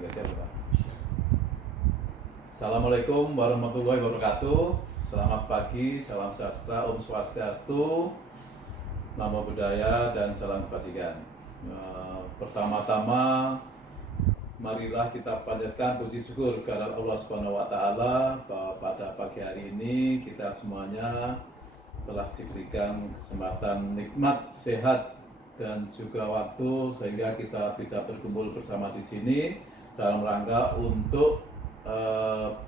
Bergeser, Pak. Assalamualaikum warahmatullahi wabarakatuh. Selamat pagi, salam sejahtera, Om Swastiastu, Namo Buddhaya, dan salam kebajikan. Pertama-tama, marilah kita panjatkan puji syukur kepada Allah Subhanahu wa Ta'ala bahwa pada pagi hari ini kita semuanya telah diberikan kesempatan nikmat, sehat, dan juga waktu sehingga kita bisa berkumpul bersama di sini dalam rangka untuk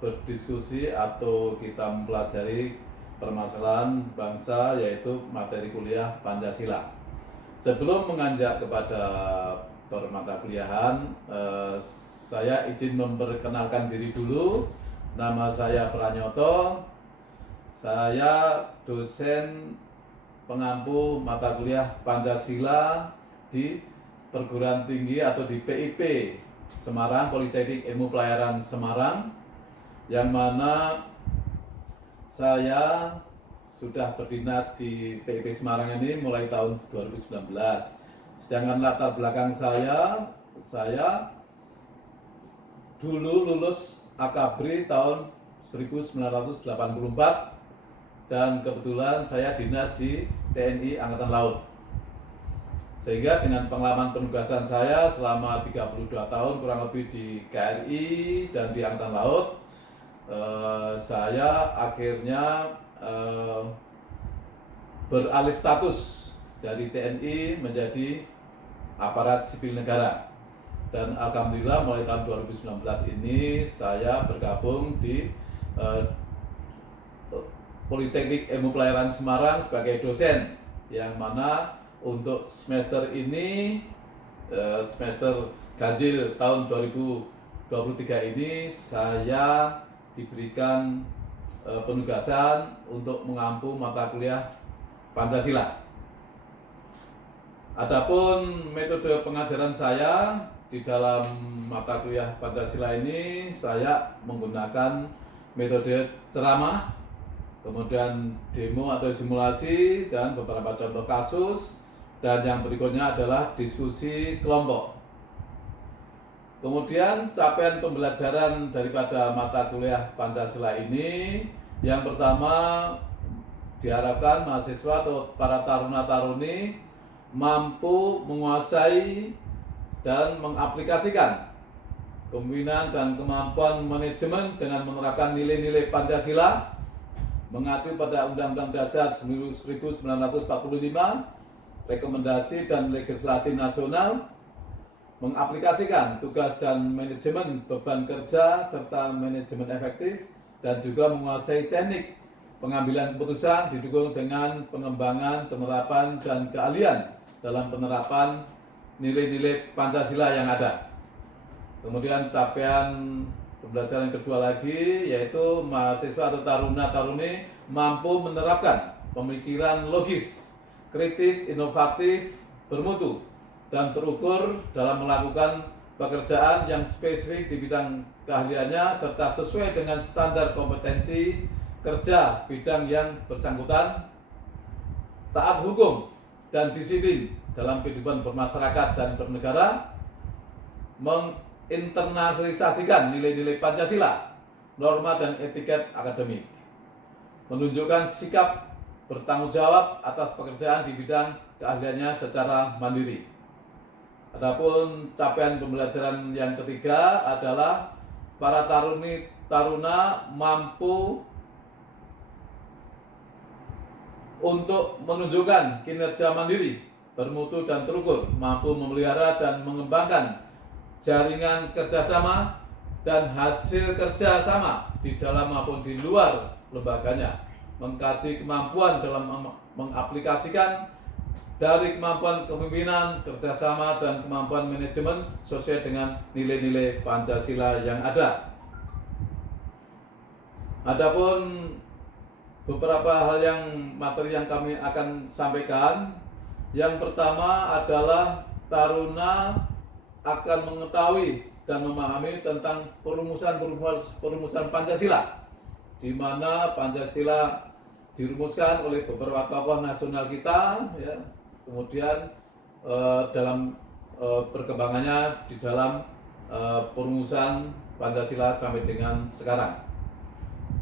berdiskusi atau kita mempelajari permasalahan bangsa, yaitu materi kuliah Pancasila. Sebelum menganjak kepada permata kuliahan, saya izin memperkenalkan diri dulu. Nama saya Pranyoto. Saya dosen pengampu mata kuliah Pancasila di perguruan tinggi atau di PIP Semarang, Politeknik Ilmu Pelayaran Semarang, yang mana saya sudah berdinas di PIP Semarang ini mulai tahun 2019. Sedangkan latar belakang saya dulu lulus Akabri tahun 1984, dan kebetulan saya dinas di TNI Angkatan Laut. Sehingga dengan pengalaman penugasan saya selama 32 tahun kurang lebih di KRI dan di Angkatan Laut, saya akhirnya beralih status dari TNI menjadi aparat sipil negara. Dan alhamdulillah mulai tahun 2019 ini saya bergabung di Politeknik Ilmu Pelayaran Semarang sebagai dosen, yang mana untuk semester ini, semester ganjil tahun 2023 ini, saya diberikan penugasan untuk mengampu mata kuliah Pancasila. Adapun metode pengajaran saya di dalam mata kuliah Pancasila ini, saya menggunakan metode ceramah, kemudian demo atau simulasi, dan beberapa contoh kasus, dan yang berikutnya adalah diskusi kelompok. Kemudian capaian pembelajaran daripada mata kuliah Pancasila ini, yang pertama diharapkan mahasiswa atau para taruna-taruni mampu menguasai dan mengaplikasikan kepemimpinan dan kemampuan manajemen dengan menerapkan nilai-nilai Pancasila mengacu pada Undang-Undang Dasar 1945, rekomendasi dan legislasi nasional, mengaplikasikan tugas dan manajemen beban kerja serta manajemen efektif, dan juga menguasai teknik pengambilan keputusan didukung dengan pengembangan, penerapan, dan keahlian dalam penerapan nilai-nilai Pancasila yang ada. Kemudian capaian pembelajaran yang kedua lagi, yaitu mahasiswa atau taruna-taruni mampu menerapkan pemikiran logis, kritis, inovatif, bermutu, dan terukur dalam melakukan pekerjaan yang spesifik di bidang keahliannya serta sesuai dengan standar kompetensi kerja bidang yang bersangkutan, taat hukum dan disiplin dalam kehidupan bermasyarakat dan bernegara, internalisasikan nilai-nilai Pancasila, norma dan etiket akademik, menunjukkan sikap bertanggung jawab atas pekerjaan di bidang keahliannya secara mandiri. Adapun capaian pembelajaran yang ketiga adalah para taruna mampu untuk menunjukkan kinerja mandiri, bermutu dan terukur, mampu memelihara dan mengembangkan jaringan kerjasama dan hasil kerjasama di dalam maupun di luar lembaganya, mengkaji kemampuan dalam mengaplikasikan dari kemampuan kepemimpinan, kerjasama, dan kemampuan manajemen sesuai dengan nilai-nilai Pancasila yang ada. Adapun beberapa hal yang materi yang kami akan sampaikan, yang pertama adalah taruna akan mengetahui dan memahami tentang perumusan Pancasila, di mana Pancasila dirumuskan oleh beberapa tokoh nasional kita, ya. Kemudian dalam perkembangannya di dalam perumusan Pancasila sampai dengan sekarang.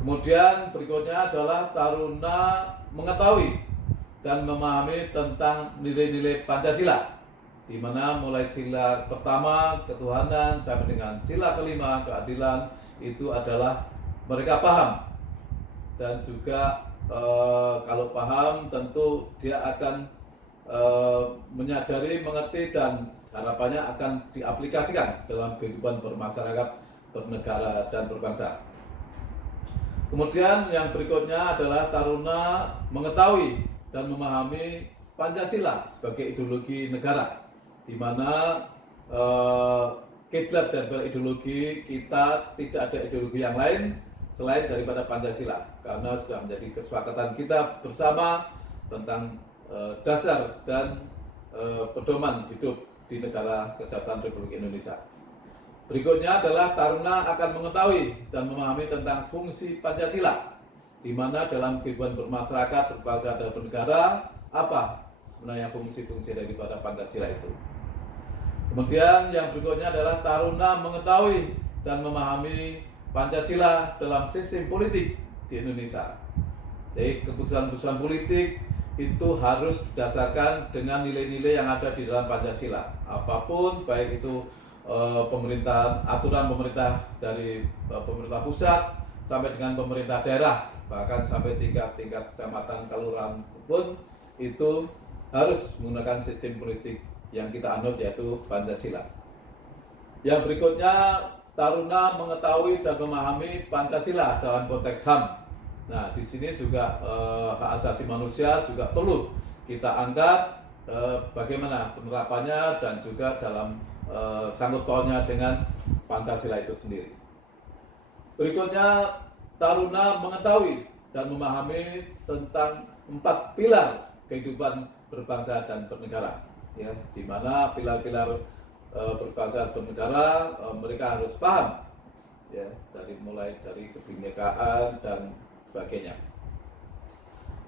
Kemudian berikutnya adalah taruna mengetahui dan memahami tentang nilai-nilai Pancasila, di mana mulai sila pertama ketuhanan sampai dengan sila kelima keadilan itu adalah mereka paham, dan juga kalau paham tentu dia akan menyadari, mengerti, dan harapannya akan diaplikasikan dalam kehidupan bermasyarakat, bernegara, dan berbangsa. Kemudian yang berikutnya adalah taruna mengetahui dan memahami Pancasila sebagai ideologi negara, di mana kiblat daripada ideologi kita tidak ada ideologi yang lain selain daripada Pancasila, karena sudah menjadi kesepakatan kita bersama tentang dasar dan pedoman hidup di Negara Kesatuan Republik Indonesia. Berikutnya adalah taruna akan mengetahui dan memahami tentang fungsi Pancasila, di mana dalam kehidupan bermasyarakat, berbangsa, dan bernegara, apa sebenarnya fungsi-fungsi daripada Pancasila itu. Kemudian yang berikutnya adalah taruna mengetahui dan memahami Pancasila dalam sistem politik di Indonesia. Jadi keputusan-keputusan politik itu harus didasarkan dengan nilai-nilai yang ada di dalam Pancasila. Apapun, baik itu pemerintahan, aturan pemerintah dari pemerintah pusat sampai dengan pemerintah daerah, bahkan sampai tingkat kecamatan, kelurahan pun itu harus menggunakan sistem politik yang kita anut, yaitu Pancasila. Yang berikutnya, taruna mengetahui dan memahami Pancasila dalam konteks HAM. Nah, di sini juga hak asasi manusia juga perlu kita angkat, bagaimana penerapannya dan juga dalam sangkut pautnya dengan Pancasila itu sendiri. Berikutnya, taruna mengetahui dan memahami tentang 4 pilar kehidupan berbangsa dan bernegara, ya, di mana pilar-pilar berbangsa dan bernegara mereka harus paham, ya, mulai dari kebinekaan dan sebagainya.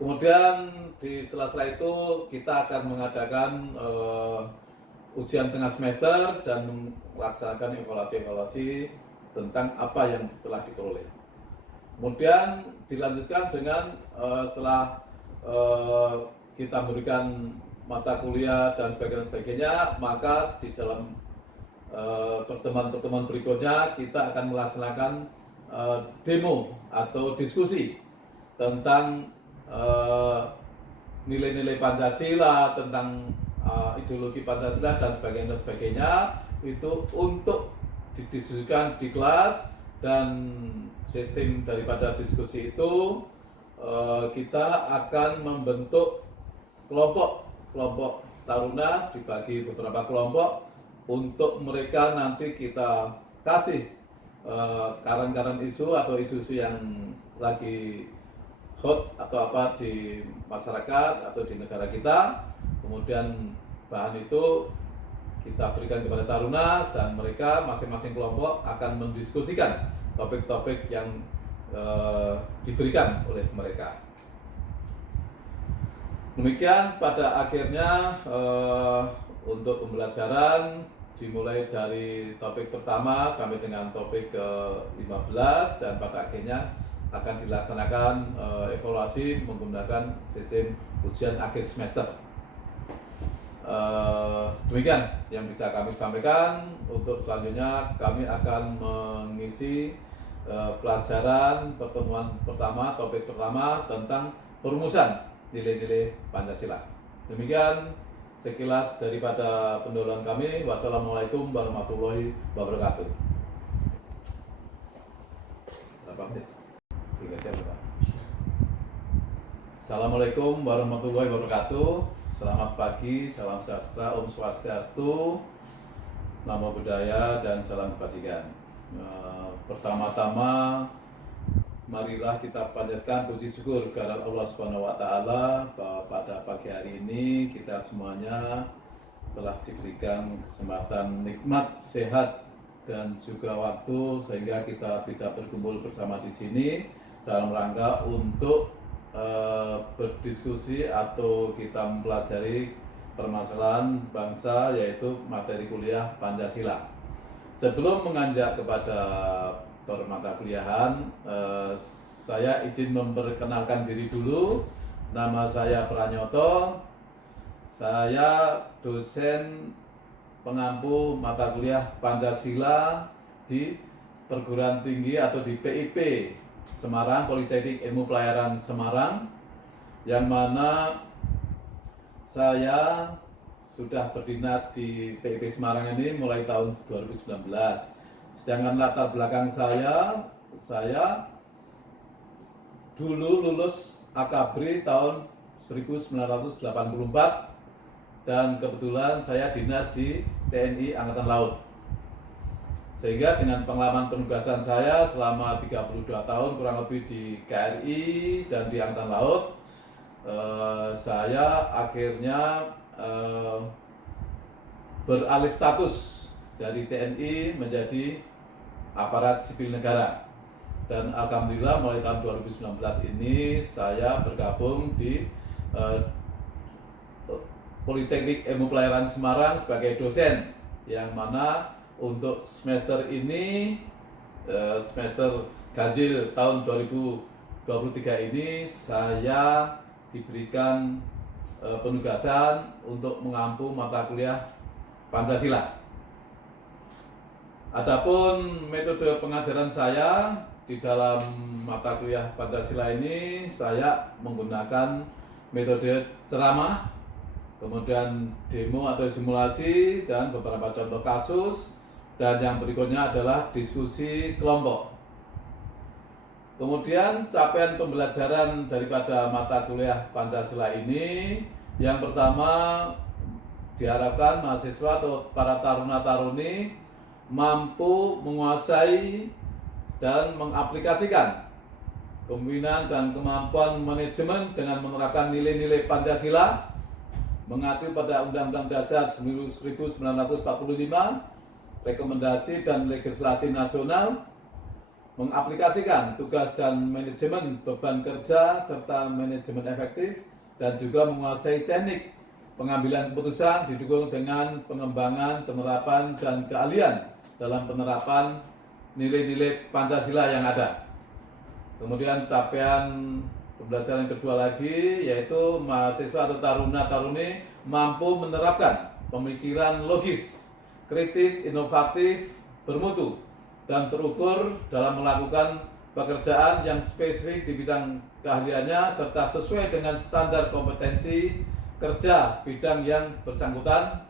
Kemudian di sela-sela itu kita akan mengadakan ujian tengah semester dan melaksanakan evaluasi-evaluasi tentang apa yang telah diperoleh. Kemudian dilanjutkan dengan setelah kita berikan mata kuliah dan sebagainya, maka di dalam pertemuan-pertemuan berikutnya kita akan melaksanakan demo atau diskusi tentang nilai-nilai Pancasila, tentang ideologi Pancasila dan sebagainya itu untuk didiskusikan di kelas. Dan sistem daripada diskusi itu kita akan membentuk kelompok taruna, dibagi beberapa kelompok untuk mereka nanti kita kasih karan-karan isu atau isu-isu yang lagi hot atau apa di masyarakat atau di negara kita. Kemudian bahan itu kita berikan kepada taruna dan mereka masing-masing kelompok akan mendiskusikan topik-topik yang diberikan oleh mereka. Demikian pada akhirnya untuk pembelajaran dimulai dari topik pertama sampai dengan topik ke-15, dan pada akhirnya akan dilaksanakan evaluasi menggunakan sistem ujian akhir semester. Demikian yang bisa kami sampaikan. Untuk selanjutnya kami akan mengisi pelajaran pertemuan pertama, topik pertama tentang perumusan nilai-nilai Pancasila. Demikian sekilas daripada pendahuluan kami. Wassalamualaikum warahmatullahi wabarakatuh. Assalamualaikum warahmatullahi wabarakatuh. Selamat pagi, salam sejahtera, Om Swastiastu, Namo Buddhaya, dan salam kebajikan. Pertama-tama, marilah kita panjatkan puji syukur kehadirat Allah Subhanahu wa Ta'ala bahwa pada pagi hari ini kita semuanya telah diberikan kesempatan nikmat, sehat, dan juga waktu sehingga kita bisa berkumpul bersama di sini dalam rangka untuk berdiskusi atau kita mempelajari permasalahan bangsa, yaitu materi kuliah Pancasila. Sebelum menganjak kepada permata kuliahan, saya izin memperkenalkan diri dulu. Nama saya Pranyoto. Saya dosen pengampu mata kuliah Pancasila di perguruan tinggi atau di PIP Semarang, Politeknik Ilmu Pelayaran Semarang, yang mana saya sudah berdinas di PIP Semarang ini mulai tahun 2019. Sedangkan latar belakang saya dulu lulus Akabri tahun 1984 dan kebetulan saya dinas di TNI Angkatan Laut. Sehingga dengan pengalaman penugasan saya selama 32 tahun kurang lebih di KRI dan di Angkatan Laut, saya akhirnya beralih status dari TNI menjadi aparat sipil negara. Dan alhamdulillah mulai tahun 2019 ini saya bergabung di Politeknik Ilmu Pelayaran Semarang sebagai dosen, yang mana untuk semester ini, semester ganjil tahun 2023 ini, saya diberikan penugasan untuk mengampu mata kuliah Pancasila. Adapun metode pengajaran saya di dalam mata kuliah Pancasila ini, saya menggunakan metode ceramah, kemudian demo atau simulasi, dan beberapa contoh kasus, dan yang berikutnya adalah diskusi kelompok. Kemudian capaian pembelajaran daripada mata kuliah Pancasila ini, yang pertama diharapkan mahasiswa atau para taruna-taruni mampu menguasai dan mengaplikasikan kepemimpinan dan kemampuan manajemen dengan menerapkan nilai-nilai Pancasila mengacu pada Undang-Undang Dasar 1945, rekomendasi dan legislasi nasional, mengaplikasikan tugas dan manajemen beban kerja serta manajemen efektif, dan juga menguasai teknik pengambilan keputusan didukung dengan pengembangan, penerapan, dan keahlian dalam penerapan nilai-nilai Pancasila yang ada. Kemudian capaian pembelajaran kedua lagi, yaitu mahasiswa atau taruna-taruni mampu menerapkan pemikiran logis, kritis, inovatif, bermutu, dan terukur dalam melakukan pekerjaan yang spesifik di bidang keahliannya serta sesuai dengan standar kompetensi kerja bidang yang bersangkutan,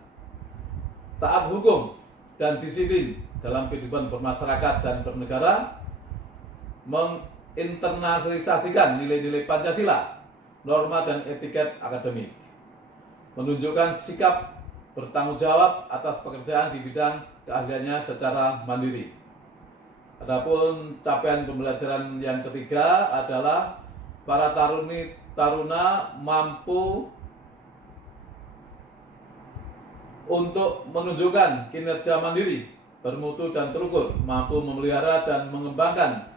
taat hukum dan disiplin dalam kehidupan bermasyarakat dan bernegara, menginternalisasikan nilai-nilai Pancasila, norma dan etiket akademik, menunjukkan sikap bertanggung jawab atas pekerjaan di bidang keahliannya secara mandiri. Adapun capaian pembelajaran yang ketiga adalah para taruna mampu untuk menunjukkan kinerja mandiri, bermutu dan terukur, mampu memelihara dan mengembangkan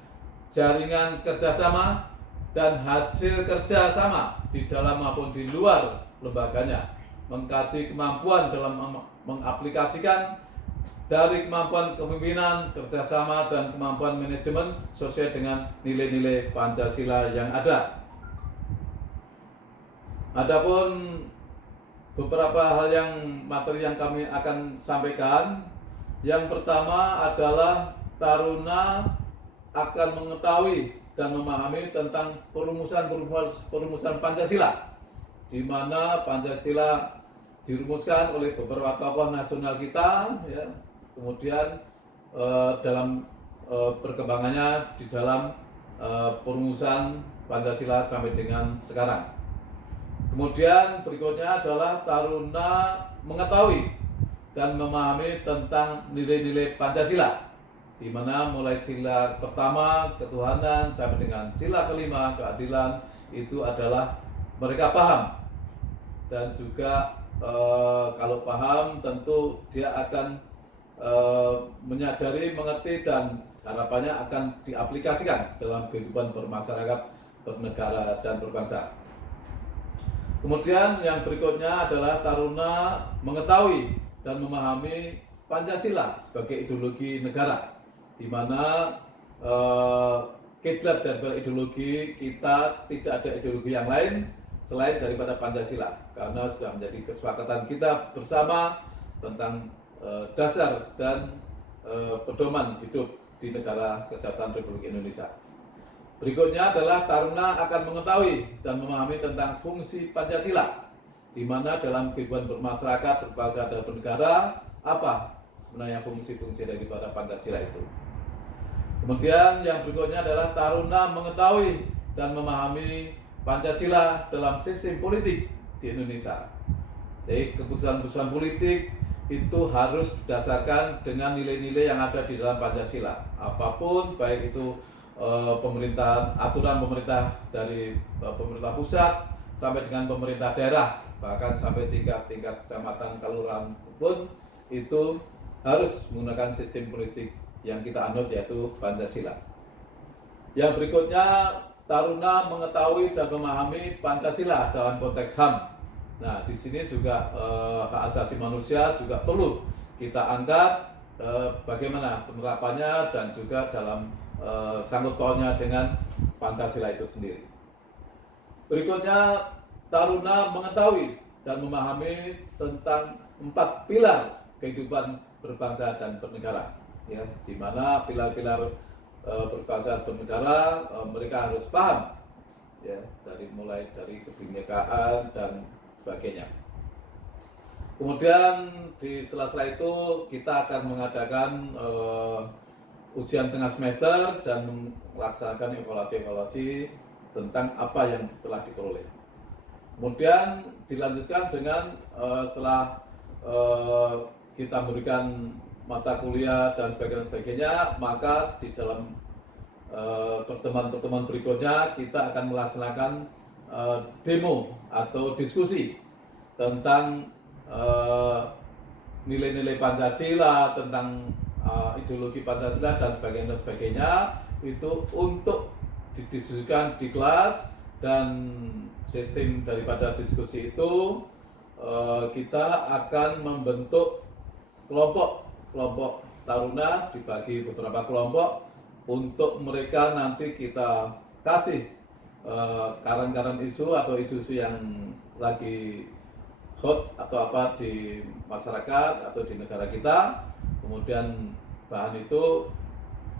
jaringan kerjasama dan hasil kerjasama di dalam maupun di luar lembaganya, mengkaji kemampuan dalam mengaplikasikan dari kemampuan kepemimpinan, kerjasama, dan kemampuan manajemen sesuai dengan nilai-nilai Pancasila yang ada. Adapun beberapa hal materi yang kami akan sampaikan. Yang pertama adalah taruna akan mengetahui dan memahami tentang perumusan Pancasila, di mana Pancasila dirumuskan oleh beberapa tokoh nasional kita, ya. Kemudian dalam perkembangannya di dalam perumusan Pancasila sampai dengan sekarang. Kemudian berikutnya adalah taruna mengetahui dan memahami tentang nilai-nilai Pancasila, di mana mulai sila pertama ketuhanan sampai dengan sila kelima keadilan, itu adalah mereka paham. Dan juga kalau paham tentu dia akan menyadari, mengerti, dan harapannya akan diaplikasikan dalam kehidupan bermasyarakat, bernegara, dan berbangsa. Kemudian yang berikutnya adalah taruna mengetahui dan memahami Pancasila sebagai ideologi negara, di mana kiblat dari ideologi kita tidak ada ideologi yang lain selain daripada Pancasila, karena sudah menjadi kesepakatan kita bersama tentang dasar dan pedoman hidup di Negara Kesatuan Republik Indonesia. Berikutnya adalah taruna akan mengetahui dan memahami tentang fungsi Pancasila, di mana dalam kehidupan bermasyarakat, berbangsa dan bernegara, apa sebenarnya fungsi-fungsi daripada Pancasila itu. Kemudian yang berikutnya adalah taruna mengetahui dan memahami Pancasila dalam sistem politik di Indonesia. Jadi keputusan-keputusan politik itu harus berdasarkan dengan nilai-nilai yang ada di dalam Pancasila. Apapun, baik itu pemerintah, aturan pemerintah dari pemerintah pusat sampai dengan pemerintah daerah, bahkan sampai tingkat kecamatan kelurahan pun itu harus menggunakan sistem politik yang kita anut, yaitu Pancasila. Yang berikutnya, taruna mengetahui dan memahami Pancasila dalam konteks HAM. Nah, di sini juga hak asasi manusia juga perlu kita angkat, bagaimana penerapannya dan juga dalam sangkut pautnya dengan Pancasila itu sendiri. Berikutnya, taruna mengetahui dan memahami tentang 4 pilar kehidupan berbangsa dan bernegara, ya, di mana pilar-pilar berbangsa dan bernegara mereka harus paham, ya, mulai dari kebinekaan dan sebagainya. Kemudian di sela-sela itu kita akan mengadakan ujian tengah semester dan melaksanakan evaluasi tentang apa yang telah diperoleh. Kemudian dilanjutkan dengan setelah kita memberikan mata kuliah dan sebagainya, maka di dalam pertemuan-pertemuan berikutnya kita akan melaksanakan demo atau diskusi tentang nilai-nilai Pancasila, tentang ideologi Pancasila dan sebagainya itu untuk didiskusikan di kelas. Dan sistem daripada diskusi itu kita akan membentuk kelompok taruna, dibagi beberapa kelompok untuk mereka nanti kita kasih karan-karan isu atau isu-isu yang lagi hot atau apa di masyarakat atau di negara kita. Kemudian bahan itu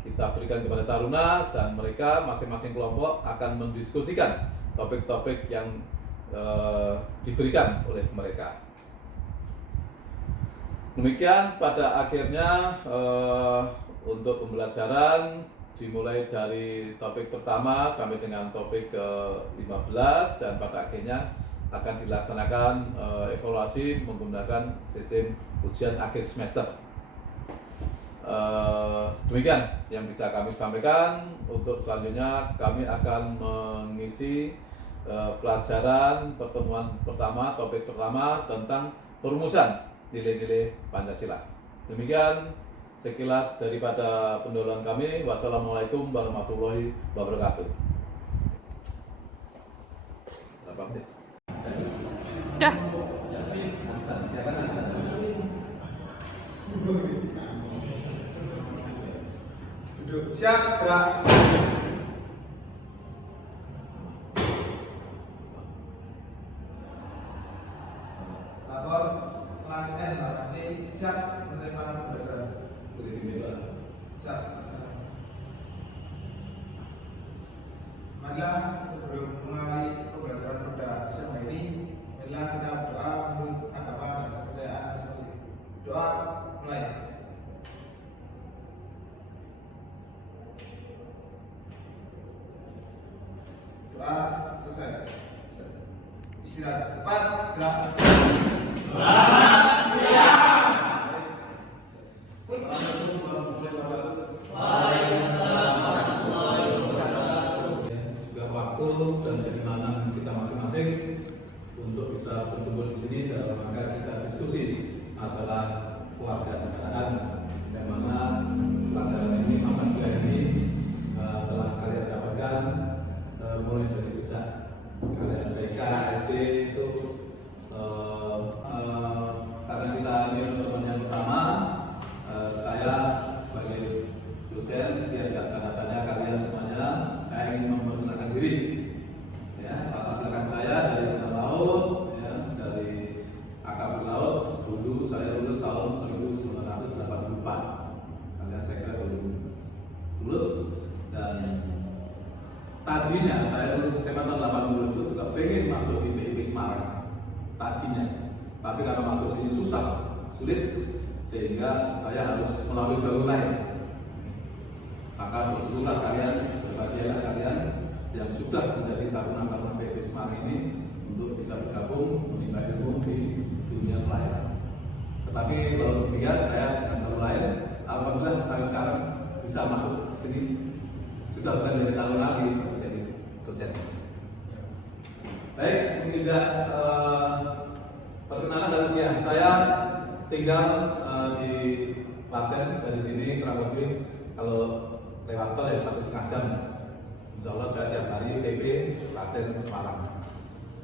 kita berikan kepada taruna dan mereka masing-masing kelompok akan mendiskusikan topik-topik yang diberikan oleh mereka. Demikian pada akhirnya untuk pembelajaran dimulai dari topik pertama sampai dengan topik ke-15 dan pada akhirnya akan dilaksanakan evaluasi menggunakan sistem ujian akhir semester. Demikian yang bisa kami sampaikan. Untuk selanjutnya kami akan mengisi pelajaran pertemuan pertama, topik pertama tentang perumusan nilai-nilai Pancasila. Demikian sekilas daripada pendahuluan kami. Wassalamualaikum warahmatullahi wabarakatuh. Dah. Duduk, siap, gerak. Lapor kelas N, Pak C, siap menerima pembelajaran. Siap. Marilah sebelum mulai pembelajaran pada siang hari ini, marilah kita berdoa untuk agama dan kepercayaan masing-masing. Doa mulai. Doa selesai. Istirahat. Cepat, gerak. Selamat siang. Assalamualaikum warahmatullahi wabarakatuh. Waalaikumsalam warahmatullahi wabarakatuh. Juga waktu dan keimanan kita masing-masing untuk bisa berkumpul di sini dalam rangka kita diskusi masalah keluarga negaraan, yang mana pelajaran ini, mata kuliah ini telah kalian dapatkan mulai dari sejak kalian BK, SD itu karena kita ini pertemuan yang pertama, tadinya saya lulus SMA tahun 80 itu juga pengen masuk di PIP Semarang tadinya, tapi karena masuk sini susah, sulit, sehingga saya harus melalui jalur lain. Maka bersyukurlah kalian, berbahagialah kalian yang sudah menjadi taruna-taruna PIP Semarang ini untuk bisa bergabung menimba ilmu di dunia pelayaran. Tetapi kalau demikian saya dengan jalur lain, alhamdulillah saya sekarang bisa masuk ke sini, sudah bukan jadi taruna lagi, jadi dosen. Baik, mungkin perkenalan dari ya, saya tinggal di Klaten, dari sini kurang lebih kalau lewat tol ya 1,5 jam. Insya Allah saya tiap hari PP Klaten Semarang.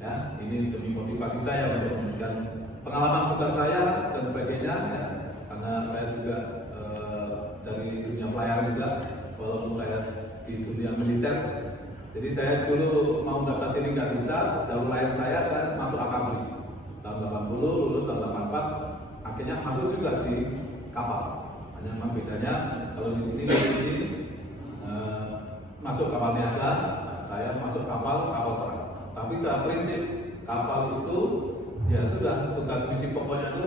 Ya, ini demi motivasi saya untuk memberikan pengalaman tugas saya dan sebagainya. Ya, karena saya juga dari dunia pelayaran juga, walaupun saya di dunia militer. Jadi saya dulu mau daftar sini nggak bisa, jalur lain saya masuk akabri tahun 80, lulus tahun 84, akhirnya masuk juga di kapal. Hanya memang bedanya kalau di sini masuk kapal niaga, saya masuk kapal perang. Tapi secara prinsip kapal itu ya sudah tugas misi pokoknya itu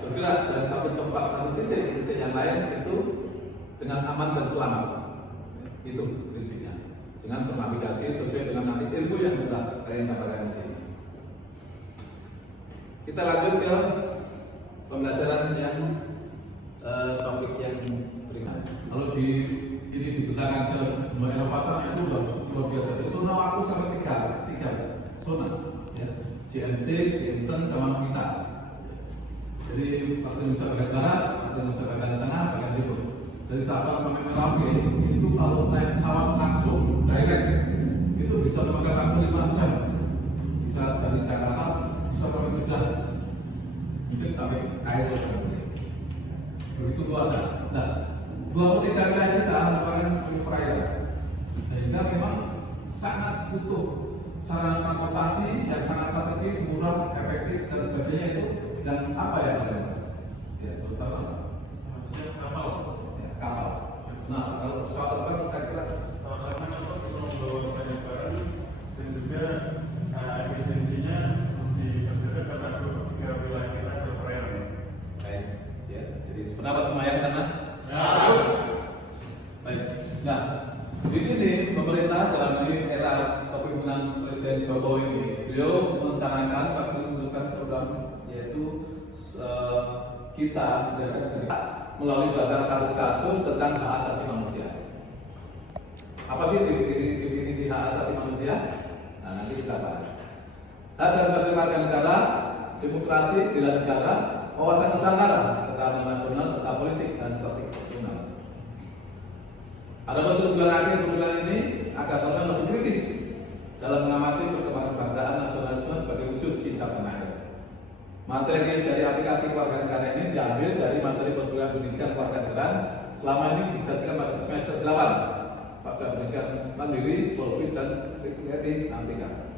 bergerak dari satu tempat satu titik yang lain itu dengan aman dan selamat. Itu prinsipnya. Dengan bernavigasi sesuai dengan nanti ilmu yang sudah kalian dapatkan di sini. Kita lanjut ke pembelajaran yang topik yang berikutnya. Kalau di ini dibentangkan ke benua pasarnya itu luar biasa. Zona waktu sampai tiga zona, ya. GMT, Ginten, sama kita. Jadi waktu Indonesia bagian barat, waktu Indonesia bagian tengah, bagian timur. Dari Sabang sampai Merauke itu kalau naik pesawat langsung direct itu bisa memakan waktu 5 jam. Bisa dari Jakarta bisa sampai Jeddah, mungkin sampai Kairo. Begitu luasnya. Nah, 23 wilayah kita merupakan perairan, sehingga memang sangat butuh sarana transportasi yang sangat strategis, murah, efektif dan sebagainya itu. Dan apa ya Pak? Ya, terutama kapal. Ya, kapal. Nah, kalau pesawat terbang saya kira Karena kapal bisa membawa banyak barang dan juga efisiensinya dipercepat karena 23 wilayah kita ada perairan. baik, ya. Jadi sependapat semua ya karena baik. Nah, di sini pemerintah dalam ini era kepemimpinan Presiden Jokowi ini, beliau merencanakan bagi menunjukkan program yaitu kita melalui berdasarkan kasus-kasus tentang hak asasi manusia. Apa sih definisi hak asasi manusia? Nah, nanti kita bahas. Hak dan kebebasan warga negara, demokrasi bela negara, wawasan nusantara, ketahanan nasional serta politik dan strategi nasional. Ada tujuan akhir program ini agar kalian lebih kritis dalam mengamati perkembangan kebangsaan nasionalisme sebagai wujud cinta tanah air. Materi dari aplikasi keluarga negara ini diambil dari materi perguruan pendidikan keluarga negara selama ini disajikan pada semester 8 pada pendidikan mandiri, polri dan kriteria nantikan.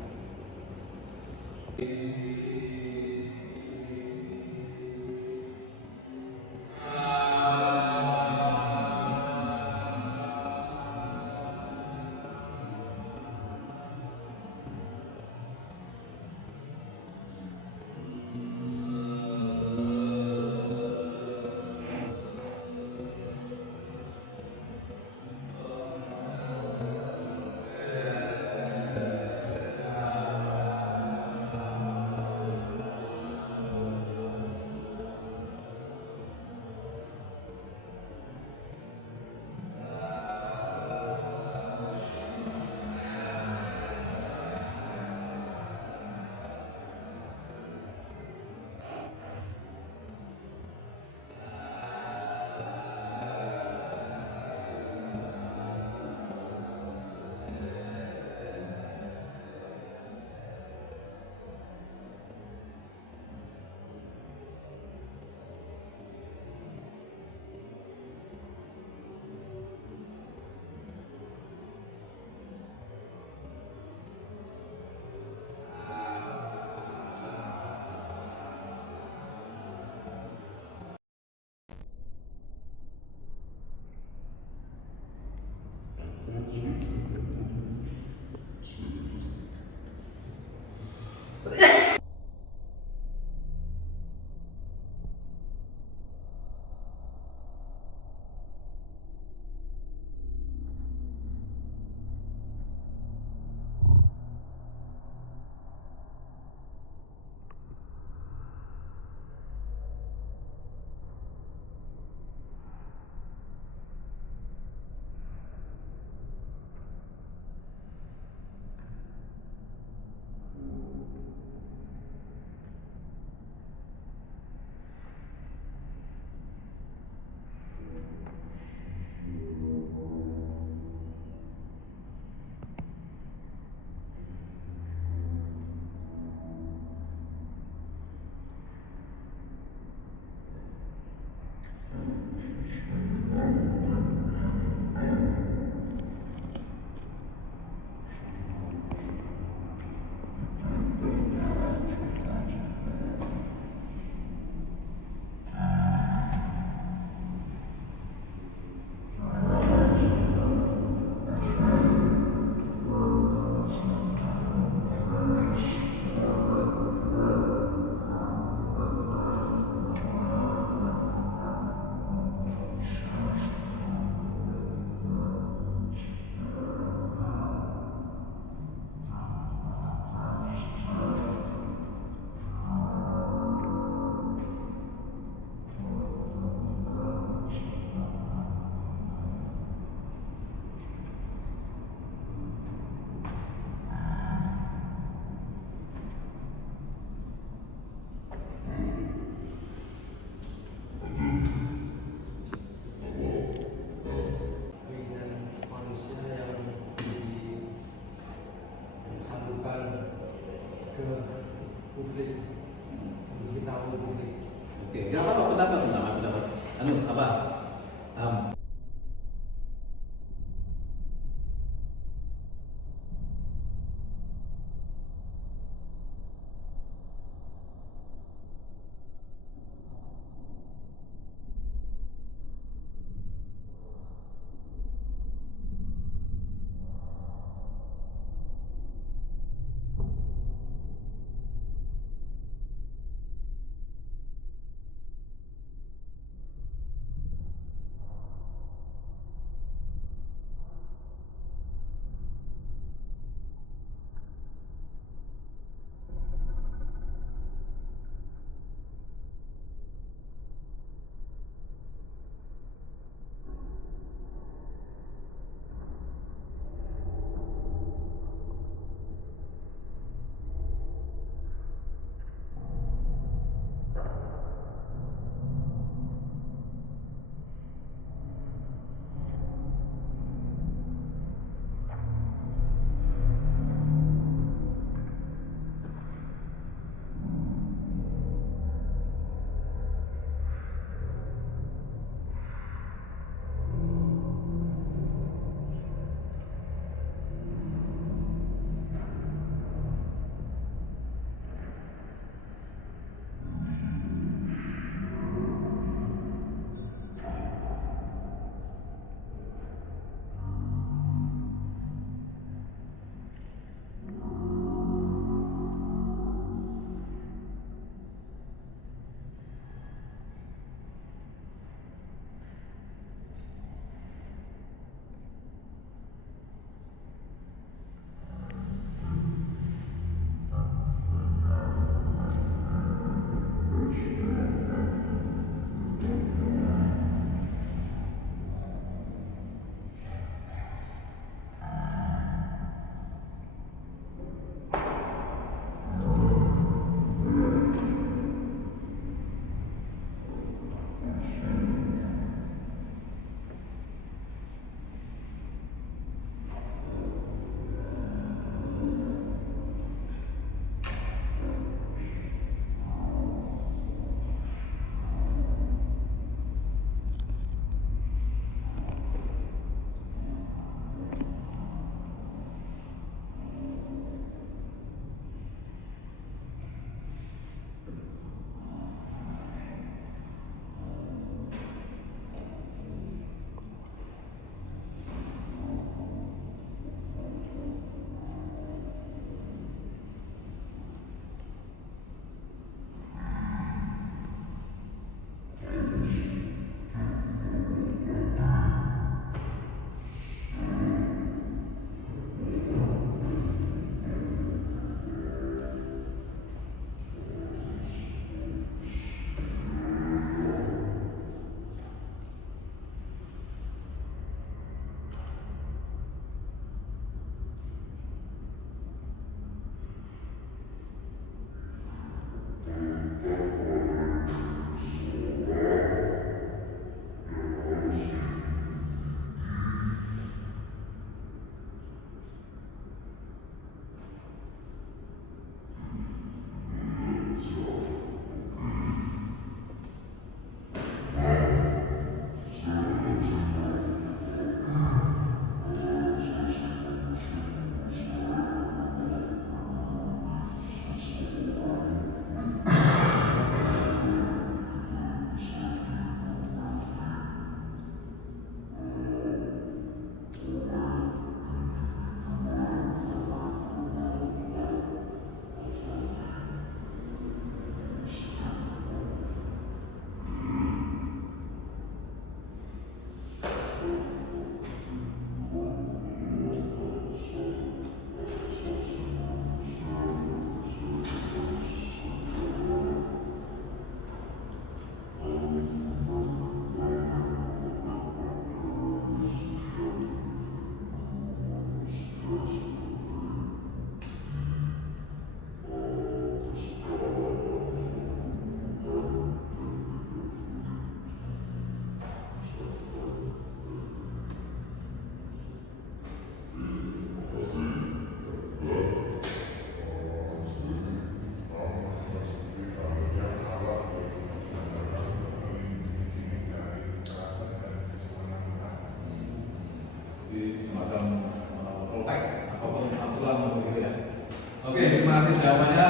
jawabannya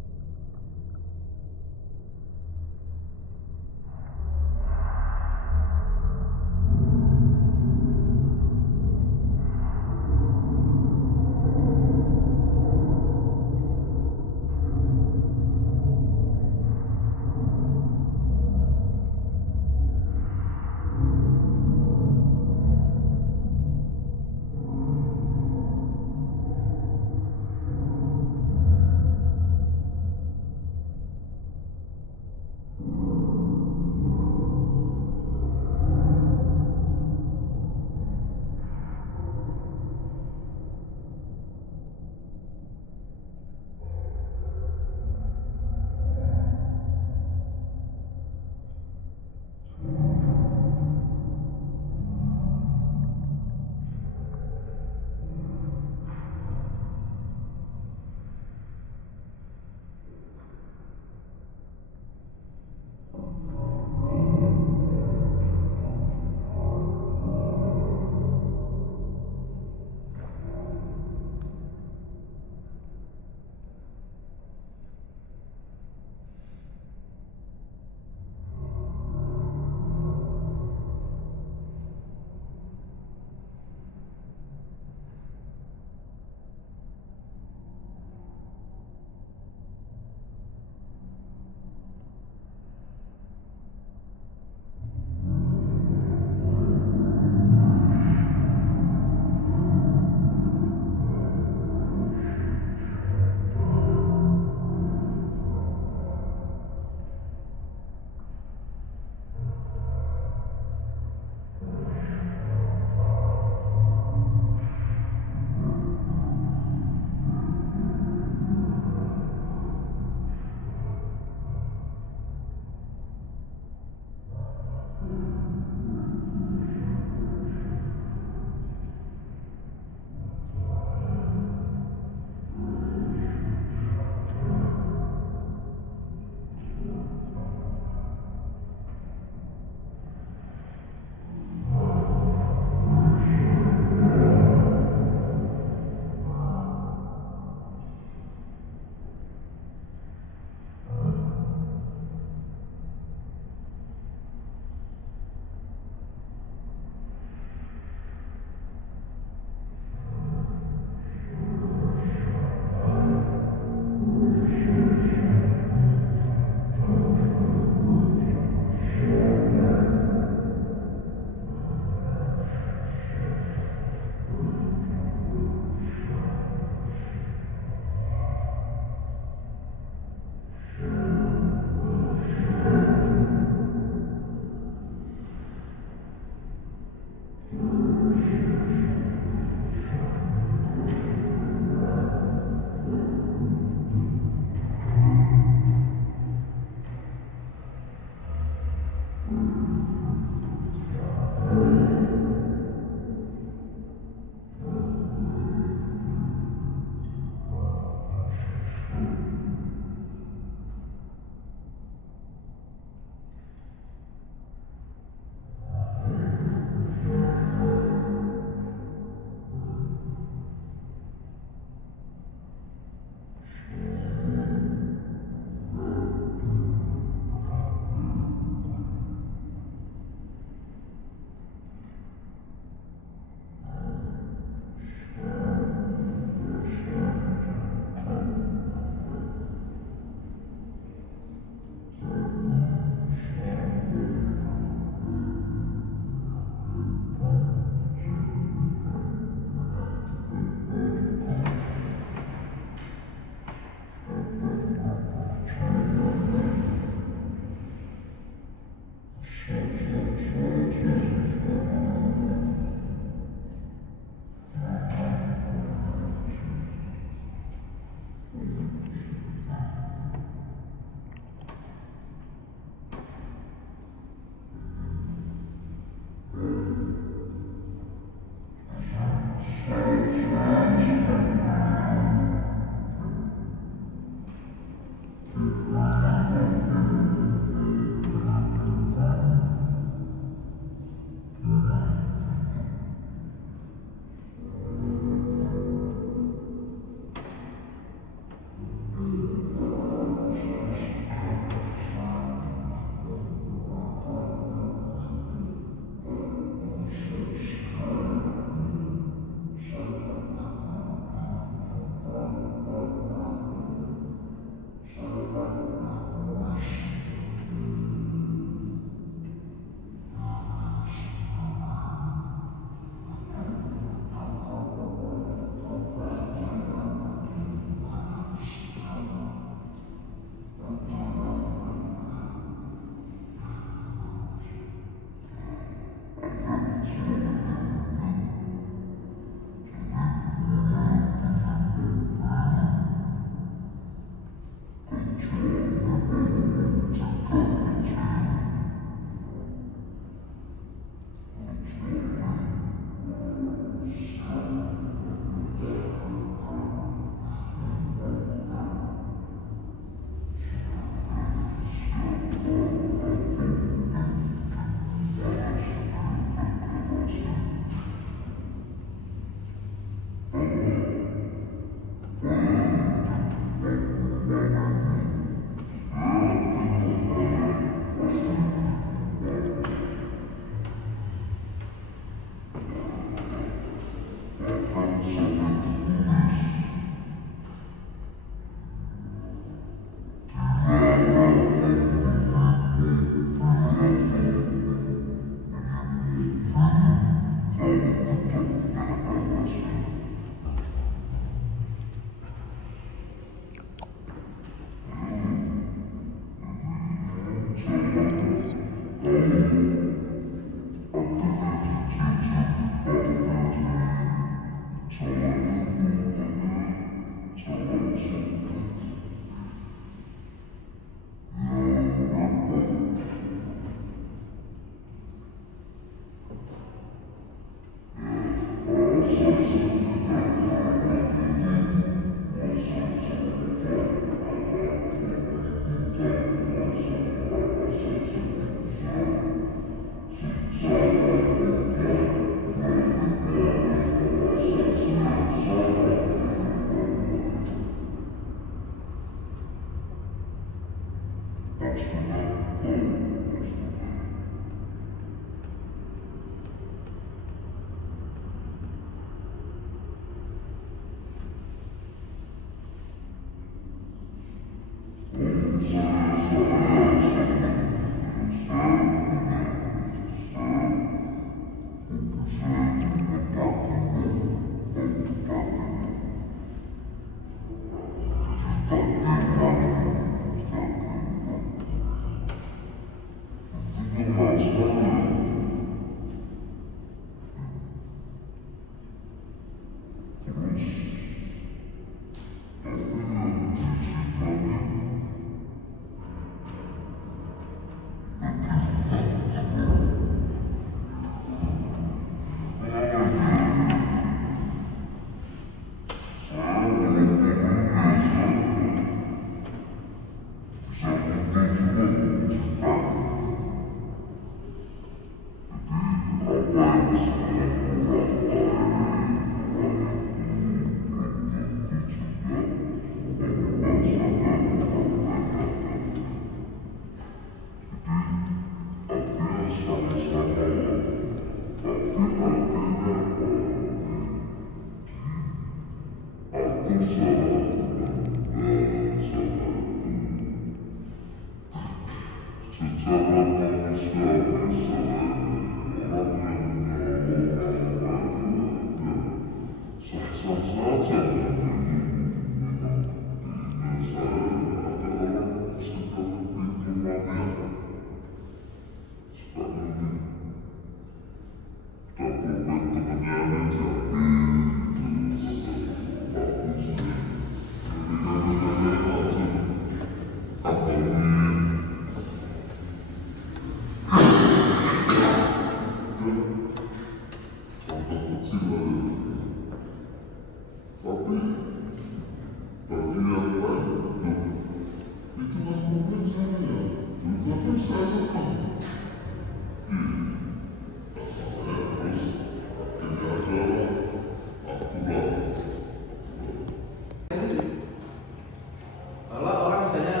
Kalau orang misalnya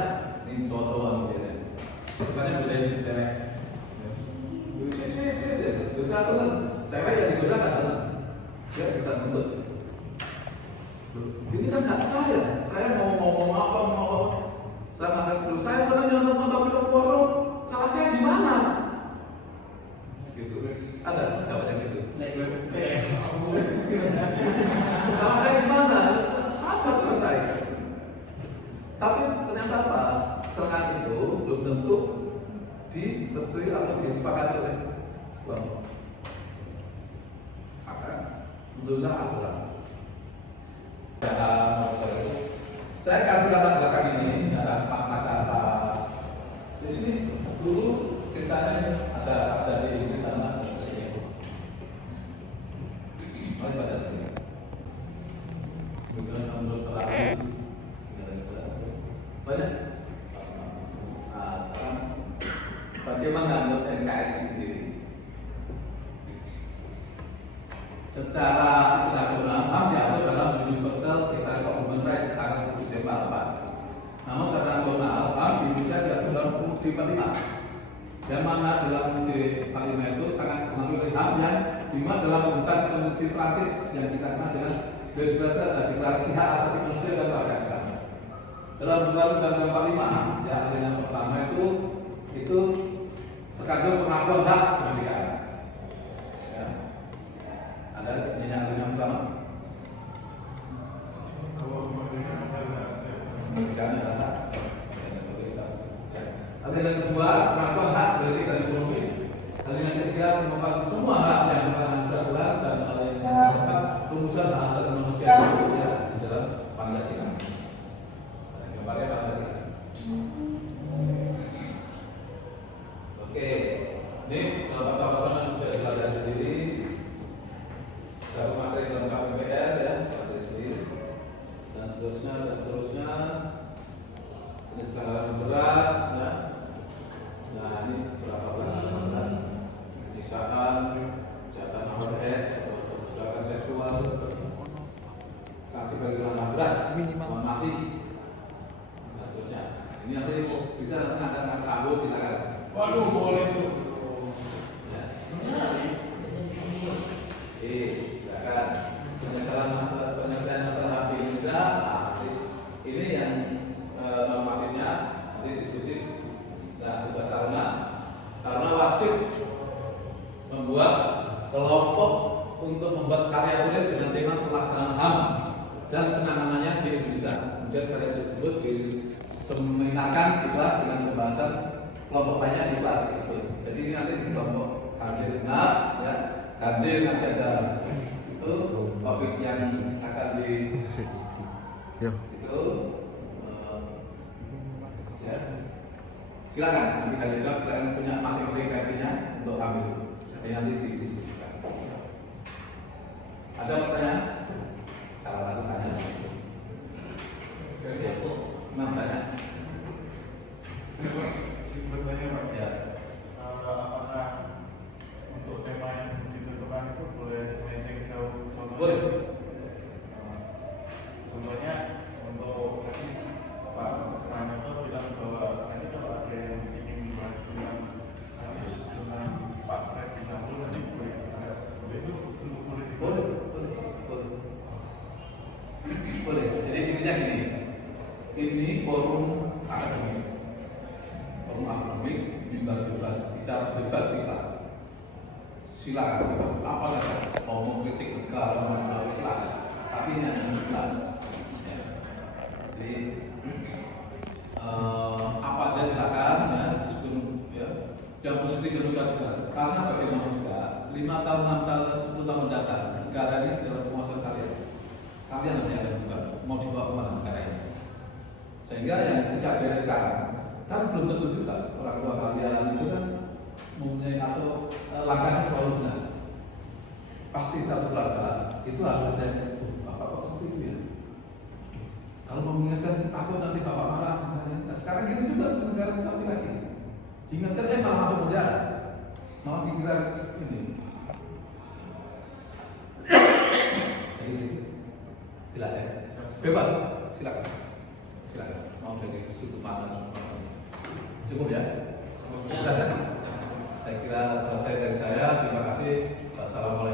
ini cowok-cowok gitu ya, bukannya godain cewek, saya seneng, cewek yang digoda nggak seneng, dia bisa nuntut. Ini kan hak saya mau apa, saya makan dulu, saya seneng nonton film porno, salah saya di mana? Gitu, ada jawabannya gitu. Salah saya di mana? Apa terkait? Tapi ternyata apa? Serangan itu belum tentu direstui atau disepakati oleh sekelompok. Maka muncullah aturan. Saya kasih latar belakang ini ada makna kata. Jadi ini dulu ceritanya ada terjadi di sana dan sini. Mari baca sedikit. Bukan menurut pelaku. Banyak. Nah, sekarang bagaimana menurut NKRI sendiri? Secara internasional, HAM diatur dalam Universal Declaration of Human Rights tanggal 10 Desember 4. Namun secara nasional, HAM di Indonesia diatur dalam UUD 45. Yang mana dalam UUD 45 itu sangat dipengaruhi oleh HAM yang dimana dalam pembentukan Konvensi Prancis yang kita kenal dengan Deklarasi Hak Asasi Manusia dan Warga Negara. Dalam Undang-Undang 45 ya yang pertama itu terkandung pengakuan hak kemerdekaan. Ya. Ada yang pertama. Kemerdekaan adalah hak. Ada yang kedua pengakuan hak politik dan ekonomi. Ada yang ketiga pengakuan semua hak yang beragam dan ada yang keempat rumusan hak asasi manusia itu ya di dalam Pancasila. Pakai Pancasila. Oke, ini kalau pasal-pasal bisa dijelaskan sendiri. Kalau materi lengkap MPR ya, pasal sendiri dan seterusnya. Jenis pelanggaran berat ya. Nah ini berapa pelanggaran berat? Misalkan kejahatan overhead atau perbudakan seksual, sanksi bagi pelanggaran berat, minimal mati. Ini nanti bisa mengatakan sambo silakan. Waduh boleh tuh. Ya. Silakan. Penyelesaian masalah HAM bisa. Nah, ini yang normatifnya nanti diskusi. Nah, tugas karena wajib membuat kelompok untuk membuat karya tulis dengan tema pelaksanaan HAM dan penanganannya di Indonesia. Kemudian karya tersebut diseminarkan di kelas dengan pembahasan kelompok lainnya di kelas gitu. Jadi ini nanti di kelompok ganjil genap ya, ganjil nanti ada itu topik yang akan di Ya. itu ya silakan kita lihat, silakan punya masing-masing versinya untuk ambil nanti didiskusikan. Ada pertanyaan? Salah satu tanya. Nah, tanya. Sebetulnya Pak, Ya. apakah untuk tema yang ditentukan itu boleh melenceng jauh? Boleh. Contohnya untuk tadi Pak Pranoto bilang bahwa nanti kalau ada yang ingin membahas tentang kasus tentang Pak Ferdi Sambo nanti boleh bahas seperti itu untuk politik. Boleh, boleh, boleh. Boleh. Jadi intinya gini, ini forum akademik, bimbang bebas, bicara bebas di kelas. Silakan bebas apa saja, mau kritik negara, silakan. Tapi ini hanya kelas. Ya. Jadi apa aja silakan, ya, diskusi, ya. Yang positif juga silakan. Karena bagaimana juga 5 tahun, 6 tahun, 10 tahun mendatang negara ini dalam penguasaan kalian. Kalian nanti akan juga mau dibawa kemana negara ini. Sehingga yang tidak beres sekarang kan belum tentu juga orang tua kalian itu kan mempunyai atau langkahnya selalu benar. Pasti satu keluarga itu harus ada bapak kok seperti itu ya. Kalau mau mengingatkan takut nanti bapak marah misalnya. Nah, sekarang gitu juga di negara situasi lagi. Diingatkan malah masuk penjara, malah dikira ini. Jadi jelas ya. Bebas, silakan. Silakan. Mau dari sudut mana semua. Cukup ya? Jelas ya? Saya kira selesai dari saya. Terima kasih. Wassalamualaikum.